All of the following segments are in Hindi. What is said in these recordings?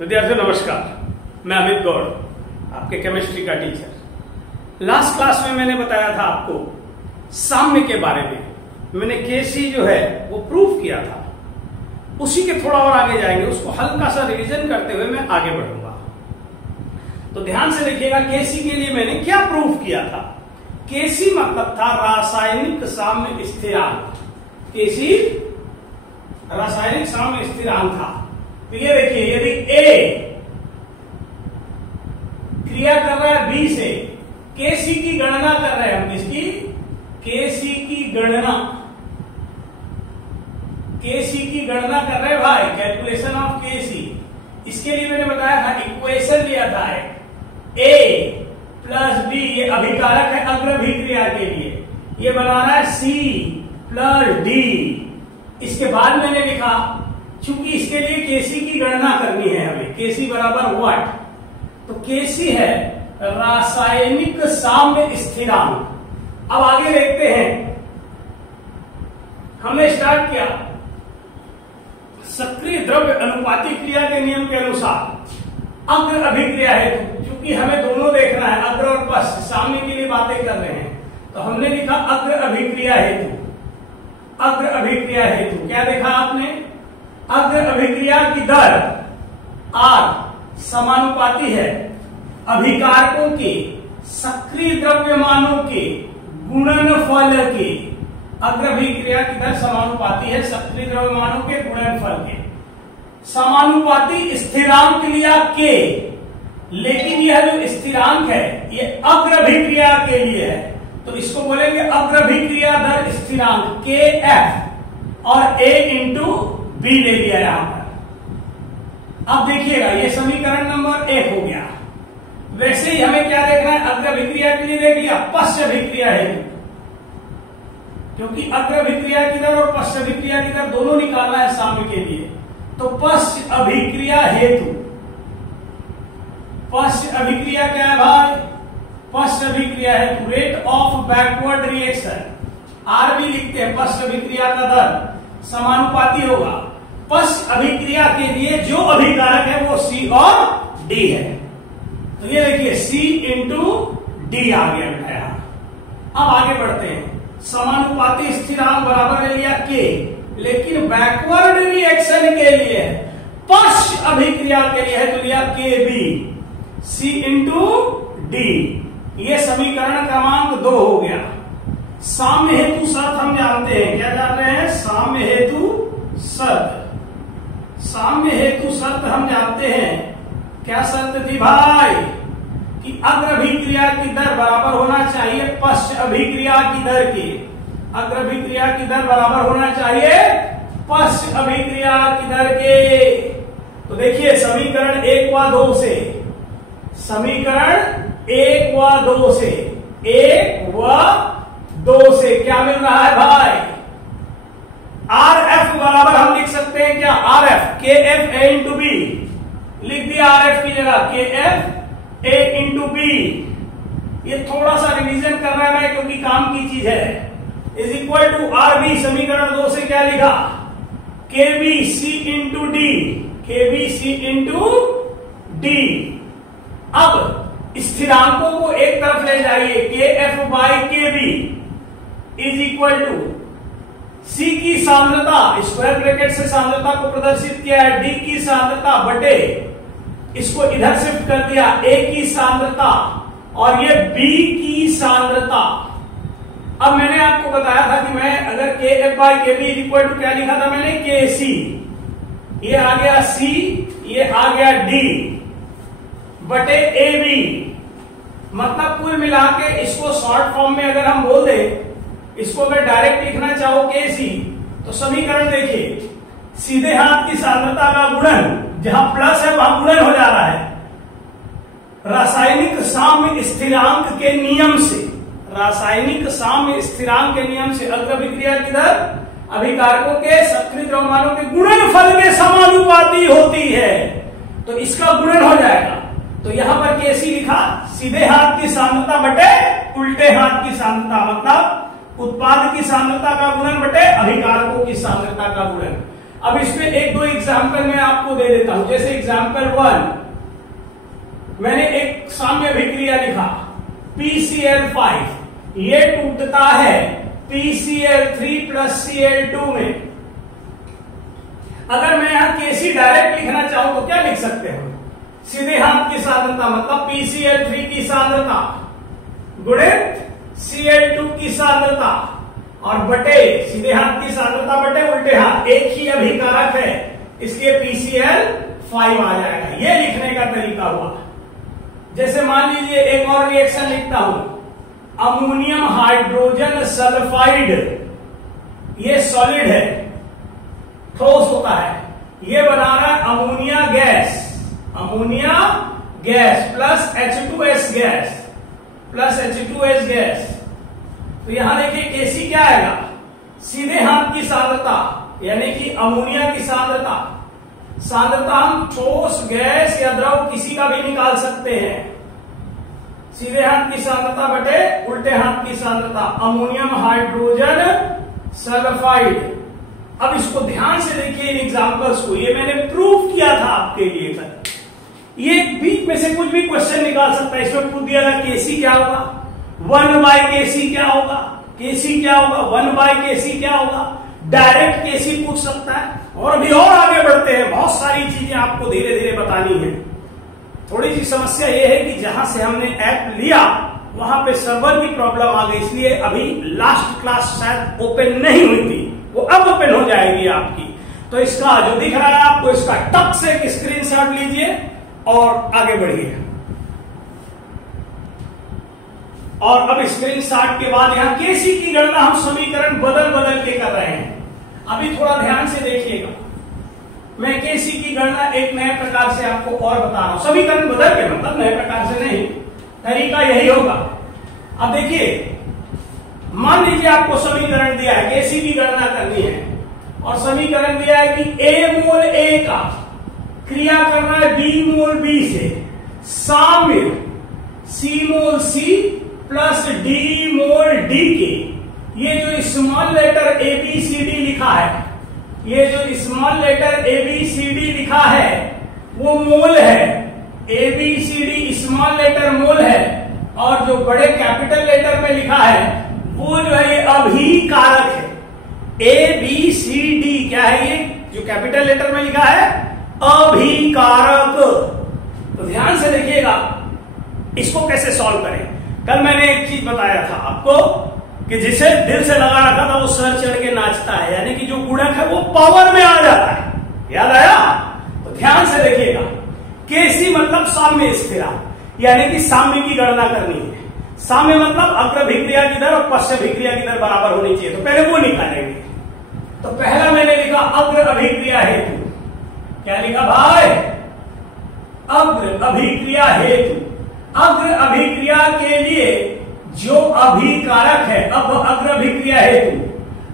विद्यार्थियों नमस्कार, मैं अमित गौड़, आपके केमिस्ट्री का टीचर। लास्ट क्लास में मैंने बताया था आपको साम्य के बारे में। मैंने केसी जो है वो प्रूफ किया था, उसी के थोड़ा और आगे जाएंगे, उसको हल्का सा रिवीजन करते हुए मैं आगे बढ़ूंगा। तो ध्यान से देखिएगा, केसी के लिए मैंने क्या प्रूफ किया था। केसी मतलब था रासायनिक साम्य स्थिरांक। केसी रासायनिक साम्य स्थिरांक था। तो ये देखिए, यदि ए क्रिया कर रहा है बी से, केसी की गणना कर रहे हैं हम। किसकी? केसी की गणना। केसी की गणना कर रहे हैं भाई, कैलकुलेशन ऑफ केसी। इसके लिए मैंने बताया था, इक्वेशन लिया था ए प्लस बी, ये अभिकारक है अग्रभिक्रिया के लिए। ये बना रहा है सी प्लस डी। इसके बाद मैंने लिखा, चूंकि इसके लिए केसी की गणना करनी है हमें, केसी बराबर व्हाट, तो केसी है रासायनिक साम्य स्थिरांक। अब आगे देखते हैं, हमने स्टार्ट किया सक्रिय द्रव्य अनुपाती क्रिया के नियम के अनुसार अग्र अभिक्रिया है। क्योंकि हमें दोनों देखना है, अग्र और पश्च, साम्य के लिए बातें कर रहे हैं, तो हमने लिखा अग्र अभिक्रिया हेतु। अग्र अभिक्रिया हेतु क्या देखा आपने? अग्र अभिक्रिया की दर R समानुपाती है अभिकारकों के सक्रिय द्रव्यमानों के गुणनफल के। अग्र अभिक्रिया की दर समानुपाती है सक्रिय द्रव्यमानों के गुणनफल के। समानुपाती स्थिरांक लिया के, लेकिन यह जो स्थिरांक है ये अग्र अभिक्रिया के लिए है, तो इसको बोलेंगे अग्र अभिक्रिया दर स्थिरांक के एफ, और ए इंटू बी ले लिया यहां पर। अब देखिएगा, ये समीकरण नंबर 1 हो गया। वैसे ही हमें क्या देखना है? अग्र अभिक्रिया के लिए देख लिया, पश्च अभिक्रिया हेतु, क्योंकि अग्र अभिक्रिया की दर और पश्च अभिक्रिया की दर दोनों निकालना है साम्य के लिए। तो पश्च अभिक्रिया हेतु, पश्च अभिक्रिया क्या है भाई? पश्च अभिक्रिया हेतु rate of backward reaction, R भी लिखते हैं। पश्च अभिक्रिया का दर समानुपाती होगा पश्च अभिक्रिया के लिए जो अभिकारक है वो सी और डी है। तो ये देखिए, सी इंटू डी आ गया बेटा यहां। अब आगे बढ़ते हैं। समानुपाती स्थिरांक बराबर ले लिया के, लेकिन बैकवर्ड रिएक्शन के लिए पश्च अभिक्रिया के लिए है तो लिया के बी, सी इंटू डी। ये समीकरण क्रमांक 2 हो गया। साम्य हेतु शर्त हम जानते हैं, क्या जान रहे हैं? साम्य हेतु शर्त। साम्य हेतु शर्त हम जानते हैं। क्या शर्त थी भाई? कि अग्र अभिक्रिया की दर बराबर होना चाहिए पश्च अभिक्रिया की दर के। अग्र अभिक्रिया की दर बराबर होना चाहिए पश्च अभिक्रिया की दर के। तो देखिए, समीकरण 1 व 2 से, समीकरण 1 व 2 से, 1 व 2 से क्या मिल रहा है भाई? आर एफ बराबर हम लिख सकते हैं क्या? आर एफ के एफ ए इंटू बी लिख दिया, आर एफ की जगह के एफ ए इंटू बी। ये थोड़ा सा रिवीजन कर रहा है क्योंकि काम की चीज है। Is equal to R B, समीकरण 2 से क्या लिखा? K B C into D, K B C into D. अब स्थिरांकों को एक तरफ ले जाइए, K F by K B is equal to C की सांद्रता, स्क्वायर ब्रैकेट से सांद्रता को प्रदर्शित किया है, डी की सांद्रता बटे, इसको इधर शिफ्ट कर दिया, ए की सांद्रता, और ये बी की सांद्रता। अब मैंने आपको बताया था कि मैं अगर के F by K B is equal to क्या लिखा था मैंने? के सी, ये आ गया सी, ये आ गया डी बटे ए बी। मतलब कुल मिला के इसको शॉर्ट फॉर्म में अगर हम बोल दें, इसको अगर डायरेक्ट लिखना चाहो के सी, तो समीकरण देखिए, सीधे हाथ की सांद्रता का गुणन, जहां प्लस है वहां गुणन हो जा रहा है रासायनिक साम्य स्थिरांक के नियम से। रासायनिक साम्य स्थिरांक के नियम से अग्र अभिक्रिया की दर अभिकारकों के सक्रिय द्रव्यमानों के गुणनफल के समानुपाती होती है, तो इसका गुणन हो जाएगा। तो यहां पर केसी लिखा, सीधे हाथ की सांद्रता बटे उल्टे हाथ की सांद्रता, मतलब उत्पाद की सांद्रता का गुणन बटे अभिकारकों की सांद्रता का गुणन। अब इसमें एक दो एग्जाम्पल मैं आपको दे देता हूं। जैसे एग्जाम्पल 1, मैंने एक साम्य अभिक्रिया लिखा PCl5, ये टूटता है PCl3 प्लस Cl2 में। अगर मैं यहां Kc डायरेक्ट लिखना चाहूं तो क्या लिख सकते हो? सीधे हाथ की सांद्रता मतलब PCl3 की सांद्रता गुणित Cl2 की सांद्रता और बटे सीधे हाथ की सांद्रता बटे उल्टे हाथ, एक ही अभिकारक है इसलिए PCl5 आ जाएगा। ये लिखने का तरीका हुआ। जैसे मान लीजिए एक और रिएक्शन लिखता हूं, अमोनियम हाइड्रोजन सल्फाइड, ये सॉलिड है, ठोस होता है, ये बना रहा है ammonia gas plus H2S gas. तो यहां देखिए Kc क्या आएगा? सीधे हाथ की सांद्रता यानी कि अमोनिया की सांद्रता हम ठोस गैस या द्रव किसी का भी निकाल सकते हैं। सीधे हाथ की सांद्रता बटे उल्टे हाथ की सांद्रता, अमोनियम हाइड्रोजन सल्फाइड। अब इसको ध्यान से देखिए इन एग्जांपल्स को, ये मैंने प्रूव किया था आपके लिए सर। ये बीच में से कुछ भी क्वेश्चन निकाल सकता है। इसमें पूछ दिया था Kc क्या होगा, 1/Kc क्या होगा, Kc क्या होगा, 1/Kc क्या होगा, डायरेक्ट Kc पूछ सकता है। और अभी और आगे बढ़ते हैं, बहुत सारी चीजें आपको धीरे धीरे बतानी है। थोड़ी सी समस्या यह है कि जहां से हमने ऐप लिया वहां पे सर्वर की प्रॉब्लम आ गई, इसलिए अभी लास्ट क्लास शायद ओपन नहीं हुई थी, वो अब ओपन हो जाएगी आपकी। तो इसका जो दिख रहा है आपको, इसका टक से एक स्क्रीनशॉट लीजिए और आगे बढ़िए। और अब स्क्रीनशॉट के बाद यहां Kc की गणना हम समीकरण बदल के कर रहे हैं। अभी थोड़ा ध्यान से देखिएगा, मैं Kc की गणना एक नए प्रकार से आपको और बता रहा हूं। समीकरण बदल के मतलब नए प्रकार से नहीं, तरीका यही होगा। अब देखिए, मान लीजिए आपको समीकरण दिया है, Kc की गणना करनी है और समीकरण दिया है कि A मोल A का क्रिया करना है B मोल B से, साम्य C मोल C प्लस D मोल D के। ये जो स्मॉल लेटर ABCD लिखा है, ये जो स्मॉल लेटर ABCD लिखा है वो मोल है, ABCD स्मॉल लेटर मोल है, और जो बड़े कैपिटल लेटर में लिखा है वो जो है ये अभिकारक है। ABCD क्या है? ये जो कैपिटल लेटर में लिखा है अभिकारक। तो ध्यान से देखिएगा इसको कैसे सॉल्व करें। कल मैंने एक चीज बताया था आपको कि जिसे दिल से लगा रखा था वो सर चढ़ के नाचता है, यानी कि जो गुणक है वो पावर में आ जाता है। याद आया? तो ध्यान से देखिएगा, Kc मतलब साम्य स्थिरांक, यानी कि साम्य की गणना करनी है। साम्य मतलब अग्रभिक्रिया की दर और पश्च अभिक्रिया की दर बराबर होनी चाहिए, तो पहले वो निकालेंगे। तो पहला मैंने लिखा अग्र अभिक्रिया हेतु। क्या लिखा भाई? अग्र अभिक्रिया हेतु। अग्र अभिक्रिया के लिए जो अभिकारक है, अब अग्र अभिक्रिया हेतु,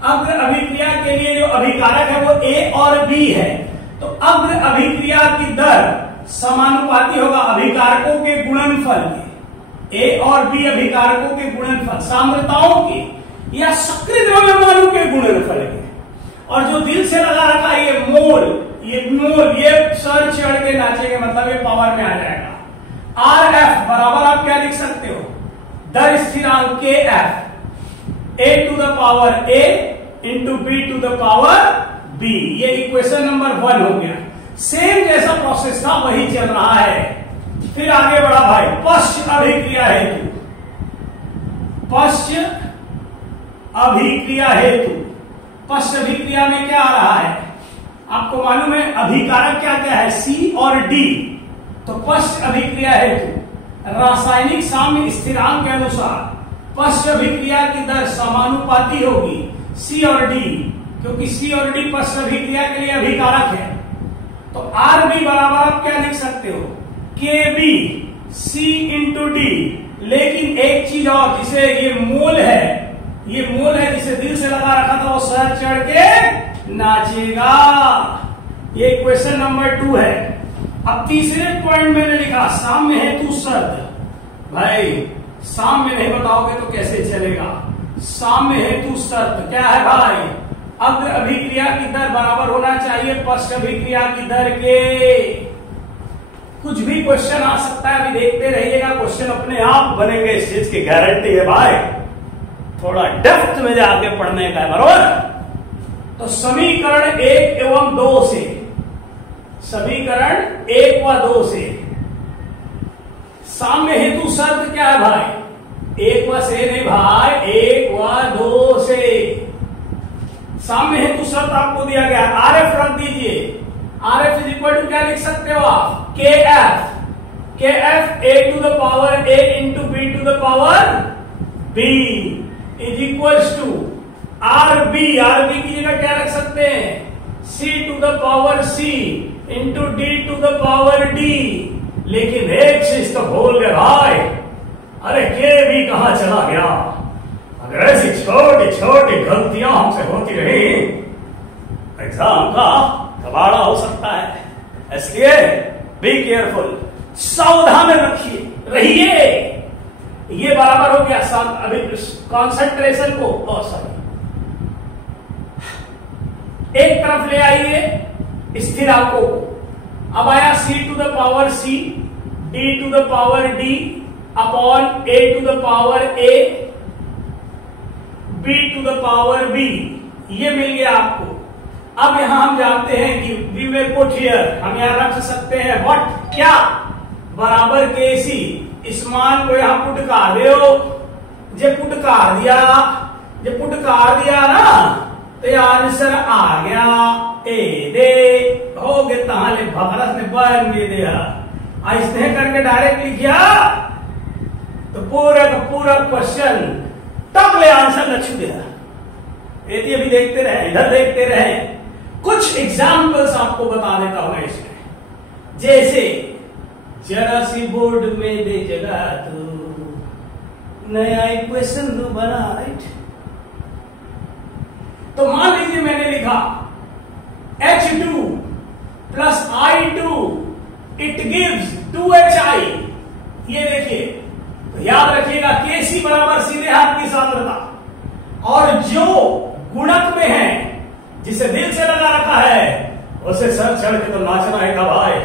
अग्र अभिक्रिया के लिए जो अभिकारक है वो A और B है। तो अग्र अभिक्रिया की दर समानुपाती होगा अभिकारकों के गुणनफल के, A और B अभिकारकों के गुणनफल, सांद्रताओं के या सक्रिय द्रव्यमानों के गुणनफल के। और जो दिल से लगा रखा है ये मोल, ये सर चढ़ के नाचेंगे, मतलब ये पावर में आ जाएगा। RF बराबर आप क्या लिख सकते हो? दर स्थिरांक KF, A to the power A into B to the power B। ये इक्वेशन नंबर 1 हो गया। सेम जैसा प्रोसेस था वही चल रहा है। फिर आगे बढ़ा भाई, पश्च अभिक्रिया हेतु। पश्च अभिक्रिया हेतु, पश्च अभिक्रिया में क्या आ रहा है आपको मालूम है? अभिकारक क्या क्या है? C और D। तो पश्च अभिक्रिया हेतु रासायनिक साम्य स्थिरांक के अनुसार पश्च अभिक्रिया की दर समानुपाती होगी C और D, क्योंकि C और D पश्च अभिक्रिया के लिए अभिकारक है। तो RB बराबर आप क्या लिख सकते हो? KB C into D। लेकिन एक चीज और, जिसे ये मोल है जिसे दिल से लगा रखा था वो सर चढ़ के नाचेगा। ये इक्वेशन नंबर 2 है। अब तीसरे पॉइंट मैंने लिखा साम्य हेतु शर्त। भाई साम्य नहीं बताओगे तो कैसे चलेगा? साम्य हेतु शर्त क्या है भाई? अग्र अभिक्रिया की दर बराबर होना चाहिए पश्च अभिक्रिया की दर के। कुछ भी क्वेश्चन आ सकता है, अभी देखते रहिएगा, क्वेश्चन अपने आप बनेंगे, इस चीज की गारंटी है भाई। थोड़ा डेप्थ में जाके पढ़ने का है, बराबर। तो समीकरण 1 एवं 2 से, समीकरण 1 व 2 से साम्य हेतु शर्त क्या है भाई? 1 व से नहीं भाई, 1 व 2 से साम्य हेतु शर्त आपको दिया गया। आर एफ रख दीजिए, R F is equal to क्या लिख सकते हो आप? K F A to the power A into B to the power B is equals to R B की जगह क्या रख सकते हैं? C to the power C into D to the power D. लेकिन एक चीज तो भूल गए भाई, अरे के भी कहां चला गया? अगर ऐसी छोटी छोटी गलतियां हमसे होती रही, एग्जाम का कबाड़ा हो सकता है। इसलिए बी केयरफुल, सावधान रहिए। ये बराबर हो गया अभी कॉन्सेंट्रेशन को, सॉरी, एक तरफ ले आइए स्थिरांकों को। अब आया C to the power C, D to the power D upon A to the power A, B to the power B, ये मिल गया आपको। अब यहां हम जानते हैं कि वी विल पुट हियर, हम यहां रख सकते हैं व्हाट, क्या, बराबर के सी। इस मान को यहां पुट कर दो, जे पुट कर दिया ना, तो आंसर आ गया ए दे हो गए ताले भारत ने बन दिया। ऐसे करके डायरेक्ट लिखिया तो पूरा का पूरा क्वेश्चन तक ले आंसर न छू दिया। यदि अभी देखते रहे, इधर देखते रहे, कुछ एग्जाम्पल्स आपको बता देता हूं मैं इसमें। जैसे जरा सी बोर्ड में दे जगह तो नया इक्वेशन दो बना, राइट। तो मान लीजिए मैंने लिखा H2 plus I2 it gives 2HI। ये देखिए, तो याद रखिएगा Kc बराबर सीधे हाथ की सांद्रता, और जो गुणक में है जिसे दिल से लगा रखा है उसे सर चढ़ के तो नाचना है का भाई।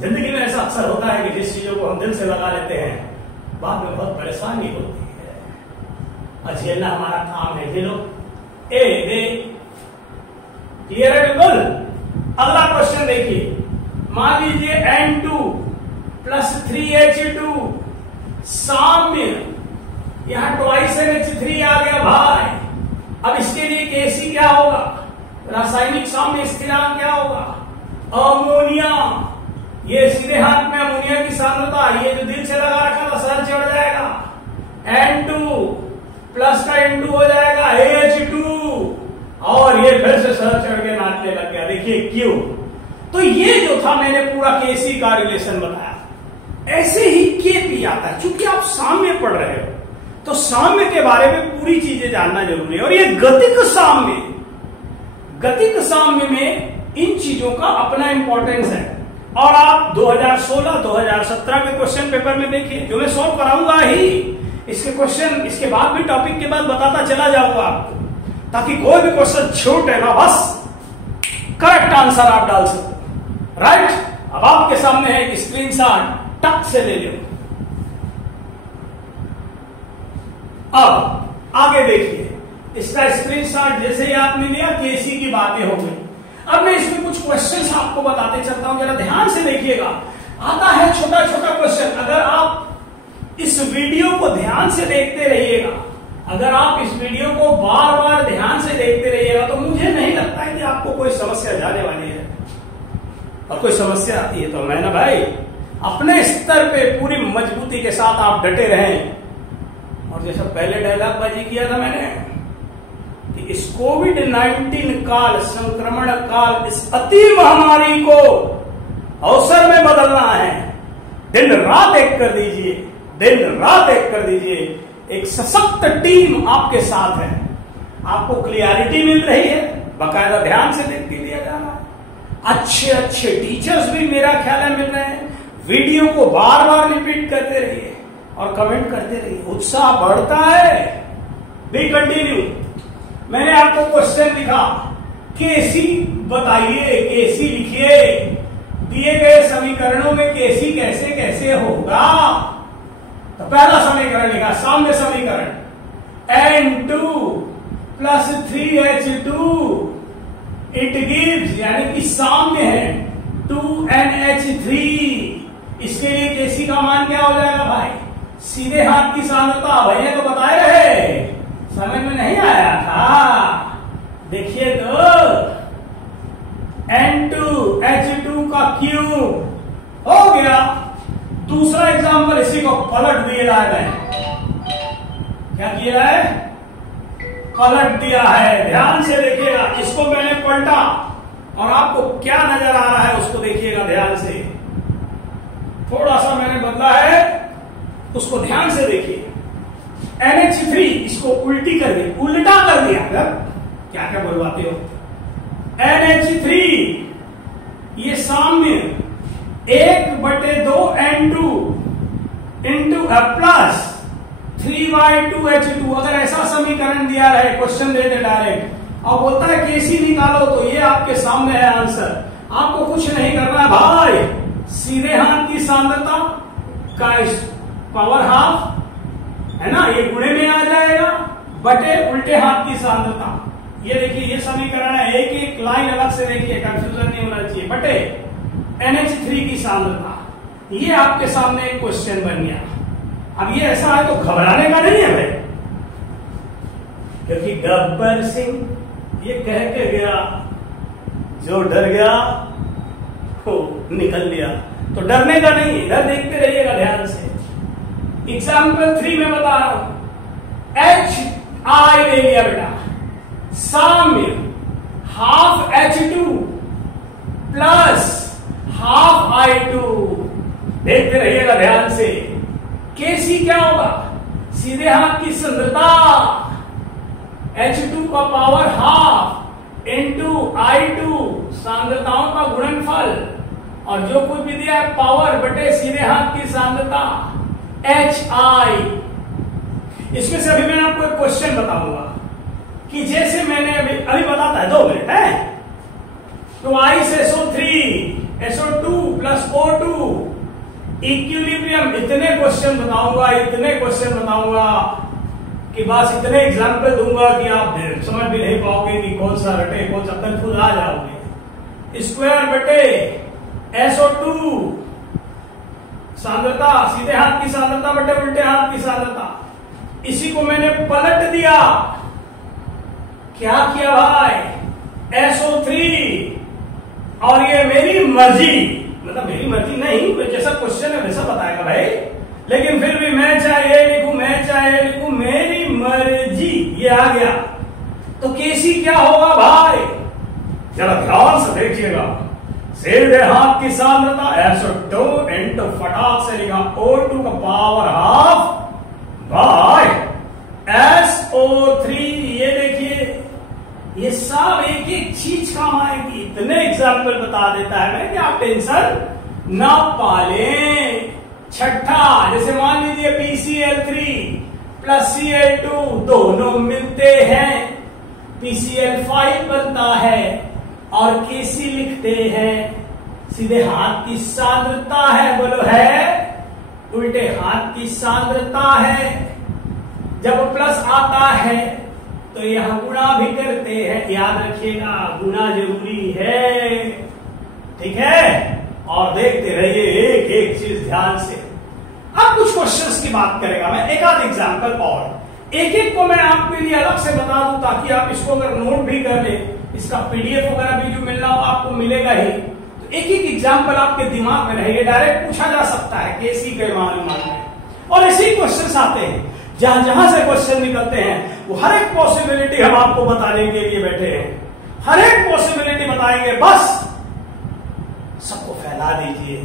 जिंदगी में ऐसा अक्सर होता है कि जिस चीजों को हम दिल से लगा लेते हैं बाद में बहुत परेशानी होती है। झेलना हमारा काम है, झेलो। ए दे क्लियर है बिल्कुल। अगला क्वेश्चन देखिए, मान लीजिए N2 प्लस 3H2 साम्य, यहां ट्वाइस NH3 आ गया भाई। अब इसके लिए Kc क्या होगा? रासायनिक साम्य स्थिरांक क्या होगा? अमोनिया। ये सीधे हाथ में अमोनिया की सांद्रता, ये जो दिल से लगा रखा था सर चढ़ जाएगा। N2 प्लस का N2 हो जाएगा H2, और ये फिर से सर चढ़ के नाचने लग गया। देखिए क्यों? तो ये जो था मैंने पूरा Kc का रिलेशन बताया। ऐसे ही Kp आता है, क्योंकि आप साम्य पढ़ रहे हो तो साम्य के बारे में पूरी चीजें जानना जरूरी है। और ये गतिक साम्य में इन चीजों का अपना इंपॉर्टेंस है। और आप 2016-2017 के क्वेश्चन पेपर में देखिए, जो मैं सॉल्व कराऊंगा ही, इसके क्वेश्चन इसके बाद भी टॉपिक के बाद बताता चला जाऊंगा आपको, ताकि कोई भी क्वेश्चन छूटे ना, बस करेक्ट आंसर आप डाल सको, राइट। अब आपके सामने है एक स्क्रीनशॉट, टक से ले लो। अब आगे देखिए, इसका स्क्रीनशॉट जैसे ही आपने लिया, Kc की बातें हो गई। अब मैं इसमें कुछ क्वेश्चंस आपको बताते चलता हूं, जरा ध्यान से देखिएगा। आता है छोटा छोटा क्वेश्चन। अगर आप इस वीडियो को ध्यान से देखते रहिएगा, अगर आप इस वीडियो को बार बार ध्यान से देखते रहिएगा, तो मुझे नहीं लगता है कि आपको कोई समस्या जाने वाली है। और कोई समस्या आती है तो मैं ना भाई अपने स्तर पे पूरी मजबूती के साथ आप डटे रहें। और जैसा पहले डायलॉग बाजी किया था मैंने कि इस कोविड-19 काल, संक्रमण काल, इस अति महामारी को अवसर में बदलना है। दिन रात एक कर दीजिए, दिन रात एक कर दीजिए। एक सशक्त टीम आपके साथ है, आपको क्लियरिटी मिल रही है, बाकायदा ध्यान से देख के लिया जा रहा है। अच्छे अच्छे टीचर्स भी मेरा ख्याल है मिल रहे हैं। वीडियो को बार बार रिपीट करते रहिए और कमेंट करते रहिए, उत्साह बढ़ता है। B continue. मैंने आपको क्वेश्चन लिखा, केसी बताइए, केसी लिखिए, दिए गए समीकरणों में केसी कैसे कैसे होगा। तो पहला समीकरण लिखा, साम्य समीकरण, N2 plus 3H2 it gives, यानी कि साम्य है 2NH3। इसके लिए केसी का मान क्या हो जाएगा भाई? सीधे हाथ की सांद्रता, भैया तो बताए रहे, समझ में नहीं आया था? देखिए तो N2H2 का क्यूब हो गया। दूसरा एग्जांपल इसी को पलट दिया है, क्या किया है? पलट दिया है। ध्यान से देखिएगा, इसको मैंने पलटा और आपको क्या नजर आ रहा है उसको देखिएगा ध्यान से। थोड़ा सा मैंने बदला है, उसको ध्यान से देखिए। NH3 इसको उल्टी कर दिया, उल्टा कर दिया, क्या क्या बोलवाते हो। NH3 ये साम्य 1/2 N2 इंटू प्लस 3/2H2। अगर ऐसा समीकरण दिया रहे, क्वेश्चन दे दे डायरेक्ट और बोलता है केसी निकालो, तो ये आपके सामने है आंसर। आपको कुछ नहीं करना है भाई, सीधे हाथ की सांद्रता का पावर हाफ है ना, ये गुणे में आ जाएगा, बटे उल्टे हाथ की सांद्रता। ये देखिए, ये समीकरण है, एक एक लाइन अलग से देखिए, कंफ्यूजन नहीं होना चाहिए। बटे NH3 की सांद्रता, ये आपके सामने एक क्वेश्चन बन गया। अब ये ऐसा है तो घबराने का नहीं है भाई, क्योंकि गब्बर सिंह ये कह के गया, जो डर गया वो निकल लिया। तो डरने का नहीं, इधर देखते रहिएगा ध्यान से। एग्जाम्पल 3 में बता रहा हूं, HI ले लिया बेटा, साम्य half H2 plus half I2। देखते रहिएगा ध्यान से। केसी क्या होगा? सीधे हाथ की सांद्रता H2 का पावर हाफ इंटू I2, सांद्रताओं का गुणनफल, और जो कुछ भी दिया है पावर बटे सीधे हाथ की सांद्रता HI। इसमें से अभी मैं आपको एक क्वेश्चन बताऊंगा कि जैसे मैंने अभी बताता है, 2 मिनट है, तो SO3 SO2 plus O2 equilibrium, इतने क्वेश्चन बताऊंगा कि बस इतने एग्जाम्पल दूंगा कि आप समझ भी नहीं पाओगे कि कौन सा रटे कौन सा, कंफ्यूज आ जाओगे। स्क्वायर बटे SO2 सांद्रता, सीधे हाथ की सांद्रता बटे उल्टे हाथ की सांद्रता। इसी को मैंने पलट दिया, क्या किया भाई? SO3, और ये मेरी मर्जी, मतलब मेरी मर्जी नहीं, जैसा क्वेश्चन है वैसा बताएगा भाई, लेकिन फिर भी मैं चाहे लिखूं, मेरी मर्जी, ये आ गया। तो केसी क्या होगा भाई? जरा ध्यान से देखिएगा। सीधे हाथ की सांद्रता SO2 इंटू फटाक से लिखा O2 का पावर हाफ बाय SO3। ये देखिए, ये सब एक एक चीज काम आएगी, इतने एग्जाम्पल बता देता है मैं कि आप टेंशन ना पालें। छठा, जैसे मान लीजिए PCl3 प्लस Cl2 दोनों मिलते हैं, PCl5 बनता है और Kc लिखते हैं। सीधे हाथ की सांद्रता है, बोलो है, उल्टे हाथ की सांद्रता है। जब प्लस आता है तो यहां गुणा भी करते हैं, याद रखिएगा गुणा जरूरी है, ठीक है। और देखते रहिए एक एक चीज ध्यान से। अब कुछ क्वेश्चंस की बात करेगा मैं, एक आध एग्जाम्पल और एक एक को मैं आपके लिए अलग से बता दूं ताकि आप इसको अगर नोट भी कर ले, इसका PDF वगैरह भी जो मिलना हो आपको मिलेगा ही। तो एक एक एग्जाम्पल आपके दिमाग में रहेगा, डायरेक्ट पूछा जा सकता है केसी के मालूम में, और ऐसे ही क्वेश्चन आते हैं। जहां जहां से क्वेश्चन निकलते हैं वो हर एक पॉसिबिलिटी हम आपको बताने के लिए बैठे हैं, हर एक पॉसिबिलिटी बताएंगे। बस सबको फैला दीजिए,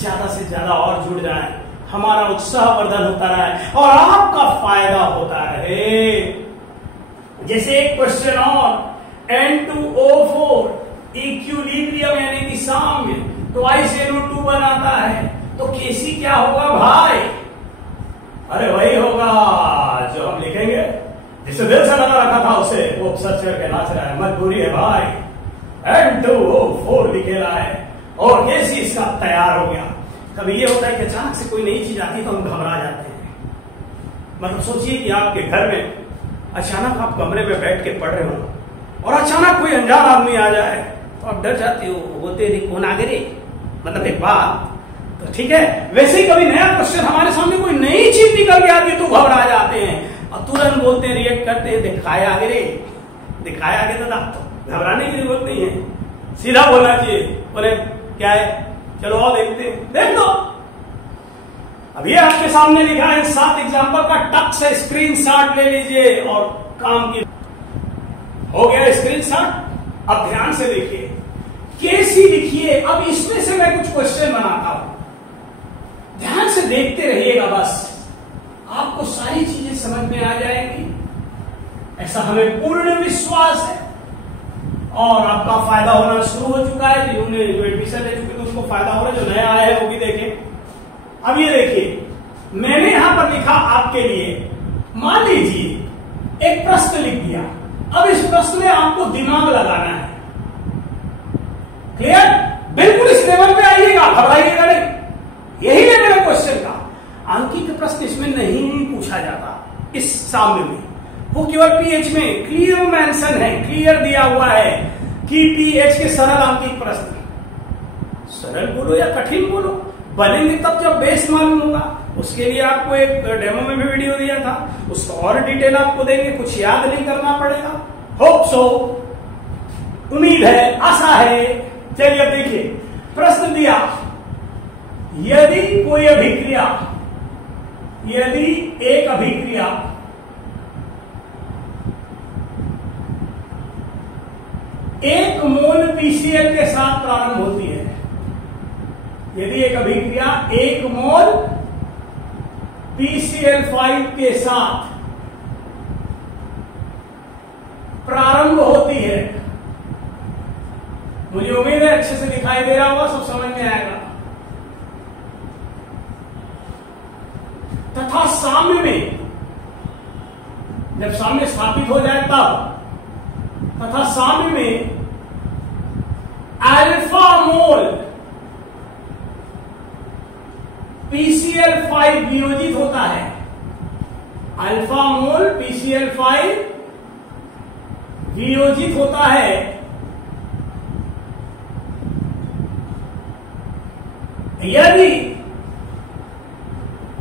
ज्यादा से ज्यादा और जुड़ जाएं, हमारा उत्साह वर्धन होता रहे और आपका फायदा होता रहे। जैसे एक क्वेश्चन और, N2O4 इक्विलिब्रियम यानी कि साम्य, तो NO2 बनाता है, तो केसी क्या होगा भाई? अरे वही होगा जो हम लिखेंगे, जिस जिससे दिल से लगा रखा था उसे वो सर चढ़ के नाच रहा है, मजबूरी है भाई, N2O4 लिखे रहा है और केसी इसका तैयार हो गया। कभी ये होता है कि अचानक से कोई नई चीज आती है तो हम घबरा जाते हैं। मतलब सोचिए कि आपके घर में अचानक आप कमरे में बैठ के पढ़ रहे हो और अचानक कोई अनजान आदमी आ जाए तो आप डर जाते हो, बोलते कौन आ गए, मतलब एक बात तो ठीक है। वैसे ही कभी नया क्वेश्चन हमारे सामने कोई नई चीज निकल के आती है तो घबरा जाते हैं और तुरंत बोलते हैं, रिएक्ट करते हैं, दिखाया आगे रे, दिखाया आगे दादा, तो घबराने की जरूरत नहीं है, सीधा बोलना चाहिए, बोले क्या है चलो आओ देखते हैं, देख लो। अब ये आपके सामने लिखा है 7 एग्जाम्पल का, टक से स्क्रीनशॉट ले लीजिए और काम की हो गया स्क्रीनशॉट। अब ध्यान से देखिए, केसी लिखिए। अब इसमें से मैं कुछ क्वेश्चन बनाता हूं, ध्यान से देखते रहिएगा, बस आपको सारी चीजें समझ में आ जाएंगी, ऐसा हमें पूर्ण विश्वास है। और आपका फायदा होना शुरू हो चुका है, जिन्होंने जो एडमिशन ले चुके तो उसको फायदा हो रहा है, जो नया आया है वो भी देखें। अब ये देखिए, मैंने यहां पर लिखा आपके लिए, मान लीजिए एक प्रश्न लिख दिया। अब इस प्रश्न में आपको दिमाग लगाना है, क्लियर? बिल्कुल इस लेवल पे आइएगा, घबराइएगा नहीं। यही लेवल है क्वेश्चन का। अंकित प्रश्न इसमें नहीं पूछा जाता इस सामने में, वो केवल पीएच में क्लियर मेंशन है, क्लियर दिया हुआ है कि पीएच के सरल अंकित प्रश्न। सरल बोलो या कठिन बोलो, बनेंगे तब जब बेस मालूम होगा। उसके लिए आपको एक डेमो में भी वीडियो दिया था, उसको और डिटेल आपको देंगे, कुछ याद नहीं करना पड़ेगा। होप सो, उम्मीद है, आशा है। चलिए अब देखिए, प्रश्न दिया, यदि कोई अभिक्रिया, यदि एक अभिक्रिया एक मोल पीसीएल के साथ प्रारंभ होती है, यदि एक अभिक्रिया 1 मोल PCl5 के साथ प्रारंभ होती है, मुझे उम्मीद है अच्छे से दिखाई दे रहा होगा, सब समझ में आएगा। तथा साम्य में, जब साम्य स्थापित हो जाए तब, तथा साम्य में अल्फा मोल PCl5 वियोजित होता है, अल्फा मोल PCl5 वियोजित होता है, यदि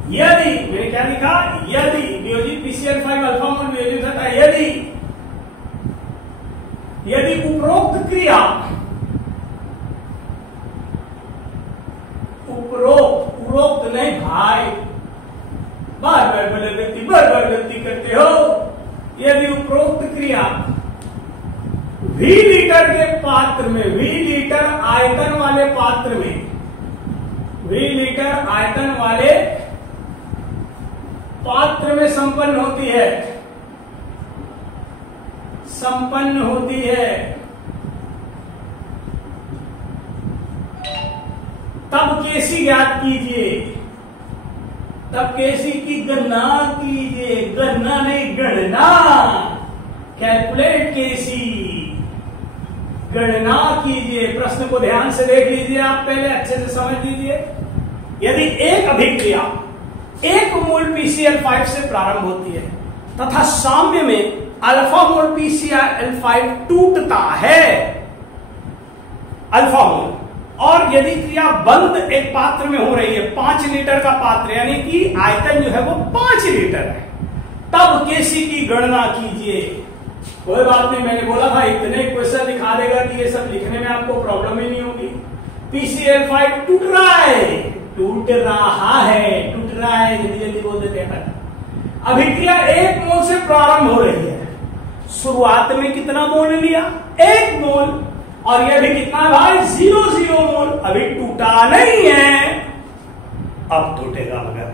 मैंने क्या लिखा, यदि वियोजित PCl5 अल्फा मोल वियोजित होता है, यदि उपरोक्त क्रिया, उपरोक्त नहीं भाई, बार बार गलती करते हो। यदि उपरोक्त क्रिया V लीटर के पात्र में, V लीटर आयतन वाले पात्र में, V लीटर आयतन वाले पात्र में संपन्न होती है, तब केसी ज्ञात कीजिए, तब केसी की गणना कीजिए, गणना नहीं गणना, कैलकुलेट केसी, गणना कीजिए। प्रश्न को ध्यान से देख लीजिए, आप पहले अच्छे से समझ लीजिए। यदि एक अभिक्रिया 1 मोल PCl5 से प्रारंभ होती है तथा साम्य में अल्फा मोल PCl5 टूटता है, अल्फा मोल, और यदि क्रिया बंद एक पात्र में हो रही है, 5 लीटर का पात्र, यानी कि आयतन जो है वो 5 लीटर है, तब केसी की गणना कीजिए। कोई बात नहीं, मैंने बोला था इतने क्वेश्चन दिखा देगा कि ये सब लिखने में आपको प्रॉब्लम ही नहीं होगी। PCl5 टूट रहा है, जल्दी जल्दी बोल देते हैं। अभिक्रिया 1 मोल से प्रारंभ हो रही है, शुरुआत में कितना मोल लिया, 1 मोल, और यह भी कितना भाई, 0 मोल, अभी टूटा नहीं है, अब टूटेगा। मगर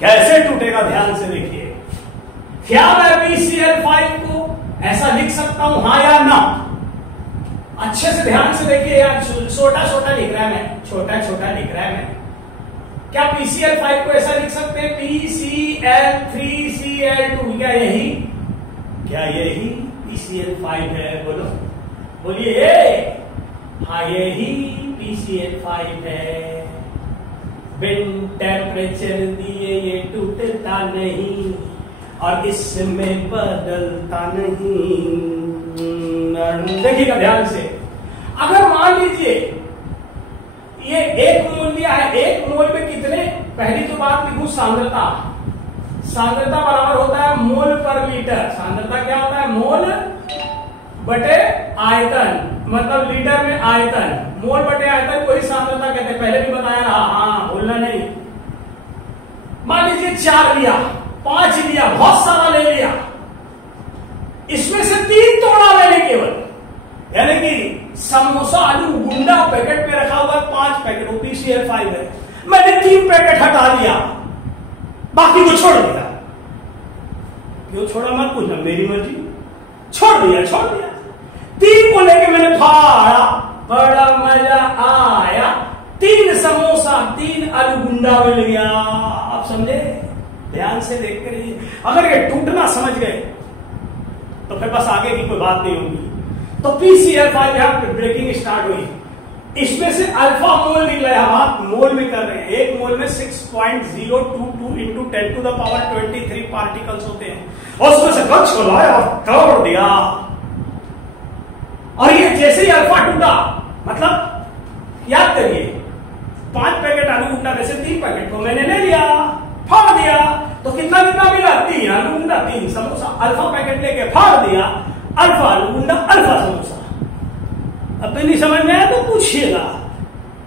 कैसे टूटेगा, ध्यान से देखिए। क्या मैं PCl5 को ऐसा लिख सकता हूं, हाँ या ना? अच्छे से ध्यान से देखिए यार, छोटा लिख रहा है मैं, छोटा लिख रहा है मैं। क्या PCl5 को ऐसा लिख सकते हैं, PCl3Cl2, क्या यही क्या यही PCl5 है? बोलो, बोलिए। हाँ, यही PCl5 है। बिन टेम्परेचर दिए ये टूटता नहीं और इसमें बदलता नहीं। देखिएगा ध्यान से, अगर मान लीजिए ये 1 मोल लिया है, 1 मोल में कितने, पहली तो बात लिखूं सांद्रता। सांद्रता बराबर होता है मोल पर लीटर। सांद्रता क्या होता है? मोल बटे आयतन, मतलब लीटर में आयतन। मोल बटे आयतन को ही सांद्रता कहते हैं, पहले भी बताया रहा। हाँ, भूलना नहीं। मान लीजिए 4 लिया, 5 लिया, बहुत सारा ले लिया, इसमें से 3 तोड़ा मैंने केवल, यानी कि समोसा आलू गुंडा पैकेट में रखा हुआ 5 पैकेट, वो PCl5 है। मैंने 3 पैकेट हटा दिया, बाकी को छोड़ दिया। क्यों छोड़ा मत पूछना, मेरी मर्जी। छोड़ दिया, छोड़ दिया। 3 को लेके मैंने फाड़ा, बड़ा मजा आया। 3 समोसा 3 आलू गुंडा मिल गया। आप समझे? ध्यान से देख कर, अगर ये टूटना समझ गए तो फिर बस आगे की कोई बात नहीं होगी। तो PCl5 यहां ब्रेकिंग स्टार्ट हुई, इसमें से अल्फा मोल निकला है। हम आप मोल में कर रहे हैं, 1 मोल में 6.022 into 10 to the power 23 particles होते हैं, और उसमें से गच को लाया और तोड़ दिया। और ये जैसे ही अल्फा टूटा, मतलब याद करिए, 5 पैकेट आलू गुंडा में से 3 पैकेट को मैंने ले लिया, फाड़ दिया, तो कितना कितना मिला? 3 आलू गुंडा 3 समोसा। अल्फा पैकेट लेके फाड़ दिया, अल्फा आलू गुंडा अल्फा समोसा। अब नहीं समझ में आया तो पूछिएगा,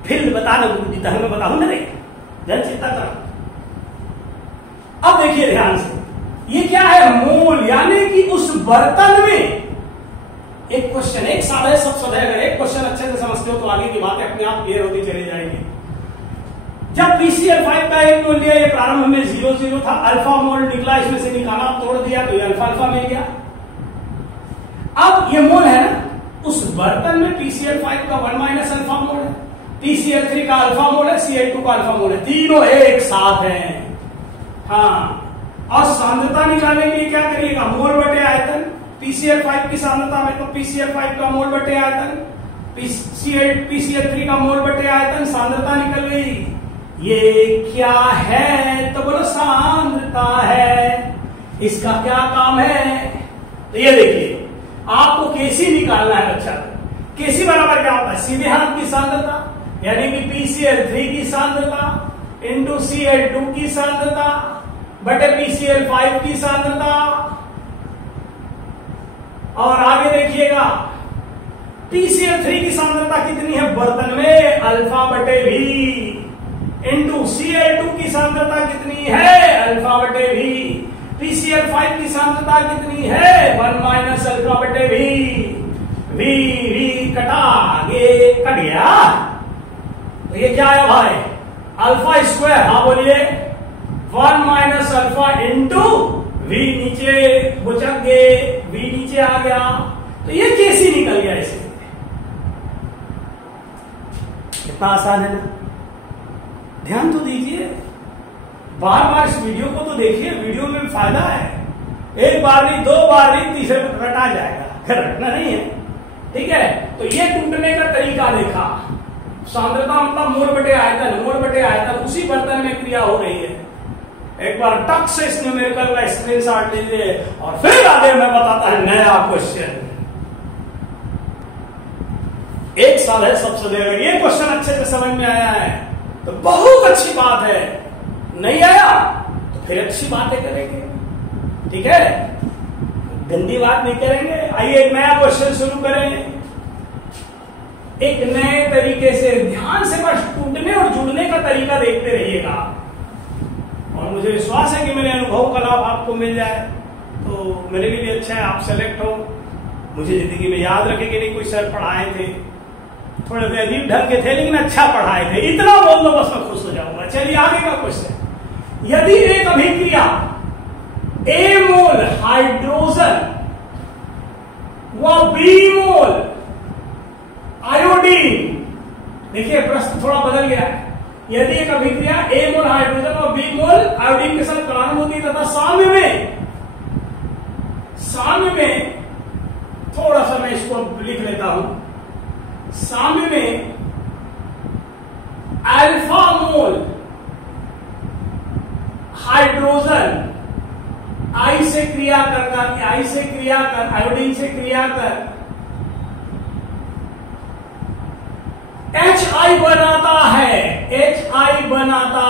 फिर बता दो, मैं बताऊं ना, जन चिंता करो। अब देखिए ध्यान से, ये क्या है? मोल, यानी कि उस बर्तन में एक क्वेश्चन, एक साल है सब सदैव है, एक क्वेश्चन अच्छे से समझते हो तो आगे की बातें अपने आप क्लियर होती चली जाएंगी। जब PCl5 का 1 मोल लिया, ये प्रारंभ में 0 था, अल्फा मोल निकला, इसमें से निकाला, तोड़ दिया तो ये अल्फा अल्फा मिल गया। अब ये मोल है ना, उस बर्तन में PCl5 का 1 माइनस अल्फा मोल है, PCl3 का अल्फा मोल है, Cl2 का अल्फा मोल है, तीनों एक साथ हैं। हाँ, और सांद्रता निकालने के लिए क्या करिएगा? मोल बटे आयतन। PCl5 की सांद्रता में तो PCl5 का मोल बटे आयतन, PCl3 का मोल बटे आयतन, सांद्रता निकल गई। ये क्या है? तो बोलो सांद्रता है। इसका क्या काम है? तो ये देखिए, आपको Kc निकालना है बच्चा। Kc बराबर क्या होता है? सीधे हाथ की सांद्रता, यानी कि PCl3 की सांद्रता इंटू Cl2 की सांद्रता बटे PCl5 की सांद्रता। और आगे देखिएगा, PCl3 की सांद्रता कितनी है बर्तन में? अल्फा बटे V इंटू Cl2 की सांद्रता कितनी है? अल्फा बटे V। PCl5 की सांद्रता कितनी है? 1 माइनस अल्फा बटे V। V कटा, ये कट गया। तो ये क्या है भाई? Alpha square. हाँ बोलिए, 1 माइनस अल्फा इंटू V, नीचे बुचक गए, V नीचे आ गया, तो ये कैसी निकल गया इसे। कितना आसान है ना? ध्यान तो दीजिए, बार बार इस वीडियो को तो देखिए, वीडियो में फायदा है। एक बार नहीं, 2 बार नहीं, तीसरे पर रटा जाएगा, फिर रटना नहीं है। ठीक है, तो ये टूटने का तरीका देखा। सांद्रता मतलब मोल बटे आयतन, मोल बटे आयतन, उसी बर्तन में क्रिया हो रही है। एक बार टक से इस न्यूमेरिकल का स्क्रीनशॉट लीजिए और फिर आगे मैं बताता है नया क्वेश्चन। एक साल है सबसे देर, ये क्वेश्चन अच्छे से समझ में आया है तो बहुत अच्छी बात है, नहीं आया तो फिर अच्छी बातें करेंगे। ठीक है, गंदी बात नहीं करेंगे। आइए एक नया क्वेश्चन शुरू करें, एक नए तरीके से। ध्यान से बस टूटने और जुड़ने का तरीका देखते रहिएगा, और मुझे विश्वास है कि मेरे अनुभव का लाभ आपको मिल जाए तो मेरे लिए भी अच्छा है। आप सेलेक्ट हो, मुझे जिंदगी में याद रखे कि नहीं, कोई सर पढ़ाए थे, थोड़े से अजीब ढंग के थे लेकिन अच्छा पढ़ाए थे, इतना बोल दो बस मैं खुश हो जाऊंगा। चलिए आगे का क्वेश्चन, यदि एक अभिक्रिया A मोल हाइड्रोजन व B मोल आयोडीन, देखिए प्रश्न थोड़ा बदल गया है। यदि एक अभिक्रिया A मोल हाइड्रोजन और B मोल आयोडीन के साथ प्रारंभ होती है तथा साम्य में थोड़ा सा मैं इसको लिख लेता हूं, साम्य में अल्फा मोल हाइड्रोजन आई से क्रिया कर आयोडीन से क्रिया कर HI बनाता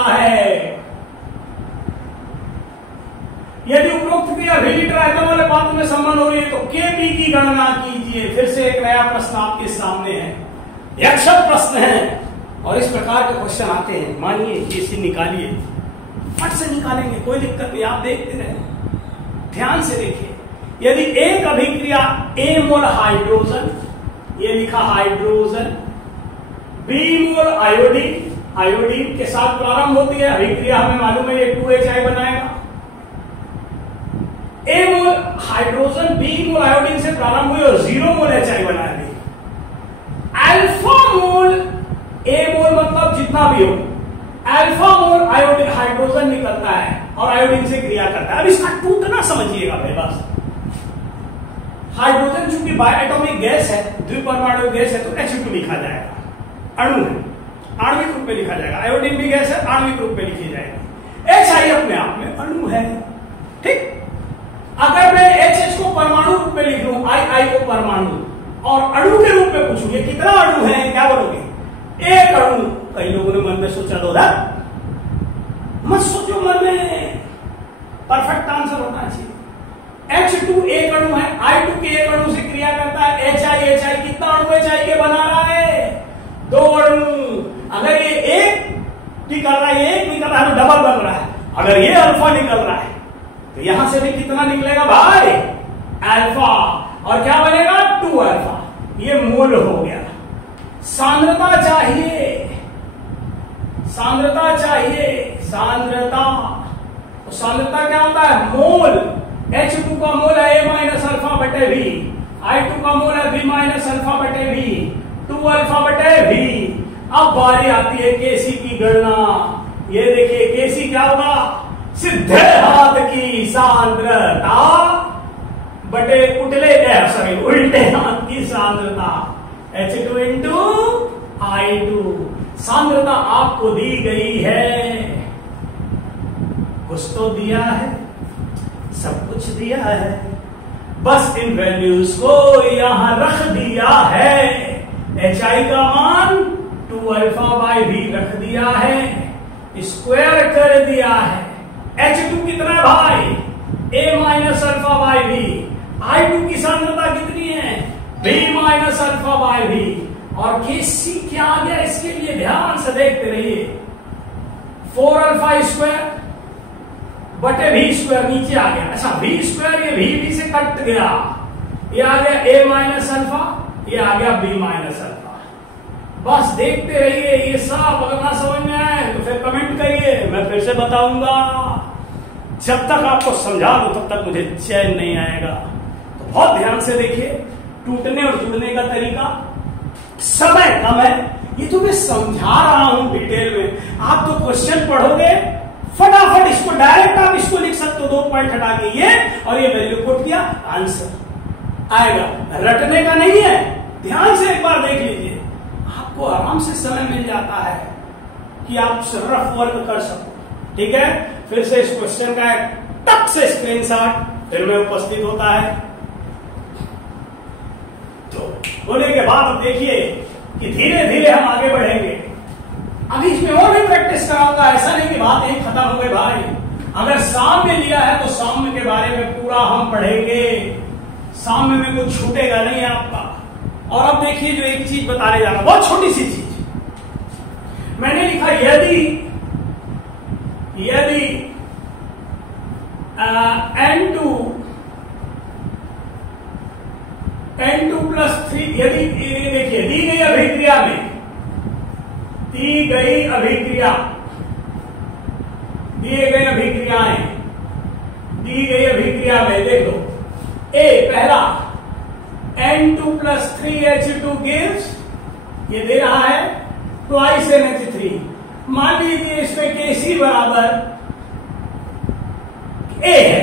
है। यदि उपरोक्त क्रिया अभिलिटर आइटम वाले पात्र में संबंध हो रही है तो Kb की गणना कीजिए। फिर से एक नया प्रश्न आपके सामने है, यक्षक प्रश्न है और इस प्रकार के क्वेश्चन आते हैं। मानिए इसे निकालिए, फट से निकालेंगे, कोई दिक्कत नहीं, आप देखते रहे, ध्यान से देखिए। यदि एक अभिक्रिया A मोल हाइड्रोजन, ये लिखा हाइड्रोजन, B मोल आयोडीन के साथ प्रारंभ होती है, अभिक्रिया हमें मालूम है ये 2HI बनाएगा। A mole hydrogen B mole iodine से प्रारंभ हुई और 0 मोल HI बनाएगी। अल्फा मोल A मोल मतलब जितना भी हो, अल्फा मोल आयोडीन हाइड्रोजन निकलता है और आयोडीन से क्रिया करता है। अब इसका टूटना समझिएगा भाई, बस हाइड्रोजन चूंकि बायोएटॉमिक गैस है, द्विपरमाणु गैस है, तो H2 लिखा जाएगा, अणु है, आणविक रूप में लिखा जाएगा। आयोडीन भी गैस है, आणविक रूप में लिखी जाएगी। HI अपने आप में अणु है, ठीक। अगर मैं HH को परमाणु रूप में लिख लूं, II को परमाणु, और अणु के रूप में पूछूंगे कितना अणु है, क्या बोलोगे? एक अणु। कई लोगों ने मन में सोचा दो, मत सोचो मन में, परफेक्ट आंसर होना चाहिए। H2 एक अणु है, I2 के एक अणु से क्रिया करता है। HI कितना अणु HI के बना रहा है? 2 अणु। अगर ये एक निकल रहा है, एक निकल रहा है तो डबल बन रहा है। अगर ये अल्फा निकल रहा है तो यहां से भी कितना निकलेगा भाई? अल्फा। और क्या बनेगा? 2 अल्फा। ये मोल हो गया। सांद्रता चाहिए, तो सांद्रता क्या होता है? मोल। H2 का मोल है A माइनस अल्फा बटे V, I2 का मोल है B माइनस अल्फा बटे V, 2 अल्फा बटे V। अब बारी आती है केसी की गणना। ये देखिए केसी क्या होगा? सीधे हाथ की सांद्रता बटे उल्टे हाथ की सांद्रता, H2 इंटू I2। सांद्रता आपको दी गई है, कुछ तो दिया है, सब कुछ दिया है, बस इन वैल्यूज को यहां रख दिया है। HI का मान 2 अल्फा बाई V रख दिया है, स्क्वायर कर दिया है। H2 कितना है भाई? A minus alpha by V। I2 की सांद्रता कितनी है? B minus alpha by V। और Kc क्या आ गया इसके लिए? ध्यान से देखते रहिए, 4 अल्फा स्क्वायर बटे V स्क्वायर नीचे आ गया। अच्छा V स्क्वायर, ये V से कट गया, ये आ गया A माइनस अल्फा, ये आ गया B माइनस अल्फा। बस देखते रहिए, ये सब अगर ना समझ में आए तो फिर कमेंट करिए, मैं फिर से बताऊंगा। जब तक आपको समझा दूं तब तक मुझे चैन नहीं आएगा। तो बहुत ध्यान से देखिए, टूटने और जुड़ने का तरीका। समय कम है, ये तो मैं समझा रहा हूं डिटेल में। आप तो क्वेश्चन पढ़ोगे, फटाफट इसको डायरेक्ट आप इसको लिख सकते हो, 2 पॉइंट हटा के ये और ये वैल्यू पुट किया, आंसर आएगा। रटने का नहीं है, ध्यान से एक बार देख लीजिए, आपको आराम से समय मिल जाता है कि आप रफ वर्क कर सको। ठीक है, फिर से इस क्वेश्चन का एक टक से स्क्रीनशॉट फिर में उपस्थित होता है। तो होने के बाद अब देखिए कि धीरे धीरे हम आगे बढ़ेंगे। अभी इसमें और भी प्रैक्टिस कराऊंगा, ऐसा नहीं कि बात यही खत्म हो गई भाई। अगर साम्य लिया है तो साम्य के बारे में पूरा हम पढ़ेंगे, साम्य में कुछ छूटेगा नहीं आपका। और अब देखिए जो एक चीज बताने जा रहा हूं, बहुत छोटी सी चीज मैंने लिखा, यदि N2 प्लस 3, यदि देखिए दी गई अभिक्रिया में, दिए गई अभिक्रिया में देख लो, ए पहला N2 प्लस 3H2 गिव्स, ये दे रहा है ट्वाइस NH3। मान लीजिए इसमें Kc बराबर A है,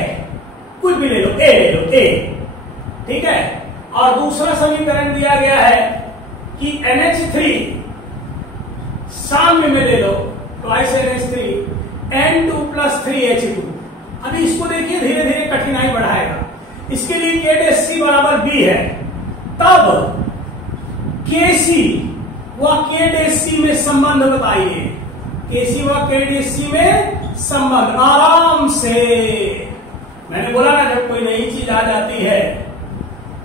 कुछ भी ले लो, A ले लो, A ठीक है। और दूसरा समीकरण दिया गया है कि NH3 साम्य में ले लो, ट्वाइस NH3 N2 + 3H2। अभी इसको देखिए धीरे धीरे कठिनाई बढ़ाएगा। इसके लिए KC बराबर B है, तब KC व KC में संबंध बताइए। KC व KC में संबंध आराम से, मैंने बोला ना जब कोई नई चीज आ जाती है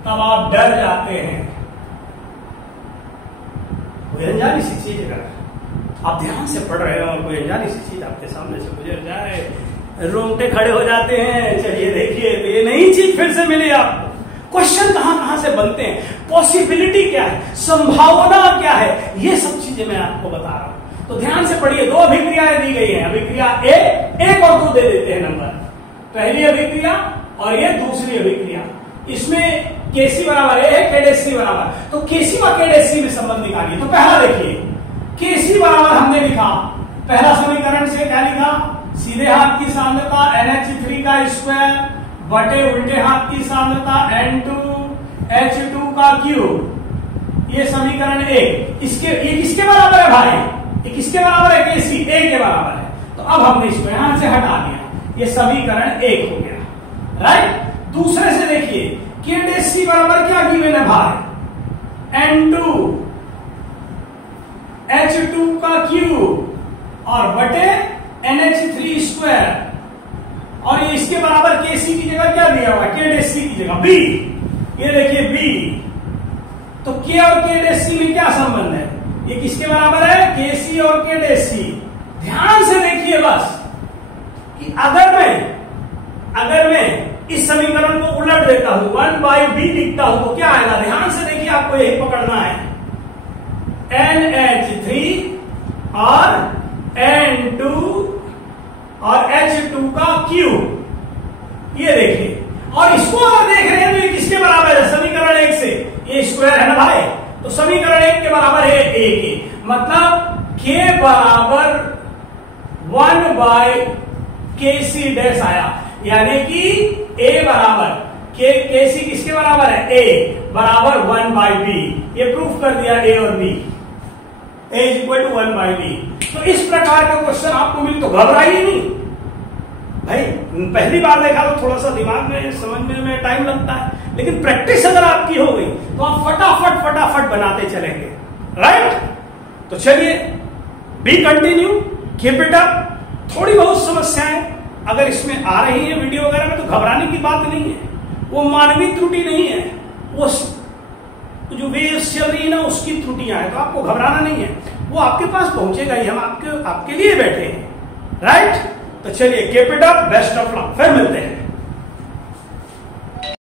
तब आप डर जाते हैं। कोई अनजानी सी चीज अगर आप ध्यान से पढ़ रहे हो और कोई अनजानी सी चीज आपके सामने से गुजर जाए, रोंगटे खड़े हो जाते हैं। चलिए देखिए, तो ये नई चीज फिर से मिली आपको। क्वेश्चन कहां से बनते हैं, पॉसिबिलिटी क्या है, संभावना क्या है, ये सब चीजें मैं आपको बता रहा हूं। तो ध्यान से पढ़िए। दो अभिक्रियाएं दी गई हैं, अभिक्रिया ए, एक और दो दे देते हैं नंबर। पहली अभिक्रिया और ये दूसरी अभिक्रिया। इसमें KC बराबर है, KC बराबर, तो KC व KC में संबंध निकालिए। तो पहला देखिए, KC बराबर हमने लिखा, पहला समीकरण से क्या लिखा, सीधे हाथ की सांद्रता NH3 का स्क्वायर बटे उल्टे हाथ की सांद्रता N2H2 का क्यूब। ये समीकरण एक। ये किसके बराबर है भाई, ये किसके बराबर है, KC A के बराबर है। तो अब हमने इसको यहां से हटा दिया, ये समीकरण एक हो गया, राइट। दूसरे से देखिए, KC बराबर क्या गिवन है भाई, N2H2 का क्यूब और बटे NH3 स्क्वायर। और ये इसके बराबर KC की जगह क्या दिया हुआ है, KC की जगह B। ये देखिए B, तो K और KC में क्या संबंध है, ये किसके बराबर है, KC और KC। ध्यान से देखिए बस कि अगर मैं इस समीकरण को उलट देता हूं, 1/B लिखता हूं तो क्या आएगा, ध्यान से देखिए, आपको यही पकड़ना है। NH3 और N2 और H2 का क्यूब, ये देखिए। और इसको अगर देख रहे हैं तो ये किसके बराबर है, समीकरण एक से, ये स्क्वायर है ना भाई, तो समीकरण एक के बराबर है A के, मतलब K बराबर 1/KC डैश आया। यानी कि A बराबर KC किसके बराबर है, A बराबर 1/B। ये प्रूफ कर दिया A और B, A = 1/B। तो इस प्रकार का क्वेश्चन आपको मिले तो घबराइए नहीं भाई। पहली बार देखा तो थोड़ा सा दिमाग में समझने में टाइम लगता है, लेकिन प्रैक्टिस अगर आपकी हो गई तो आप फटाफट बनाते चलेंगे, राइट। तो चलिए, B continue, keep it up. थोड़ी बहुत समस्याएं अगर इसमें आ रही है वीडियो वगैरह में तो घबराने की बात नहीं है, वो मानवीय त्रुटि नहीं है, वो जो वेव्स चल रही है ना उसकी त्रुटियां हैं, तो आपको घबराना नहीं है, वो आपके पास पहुंचेगा ही। हम आपके लिए बैठे हैं, राइट। तो चलिए, keep it up, best of luck, फिर मिलते हैं।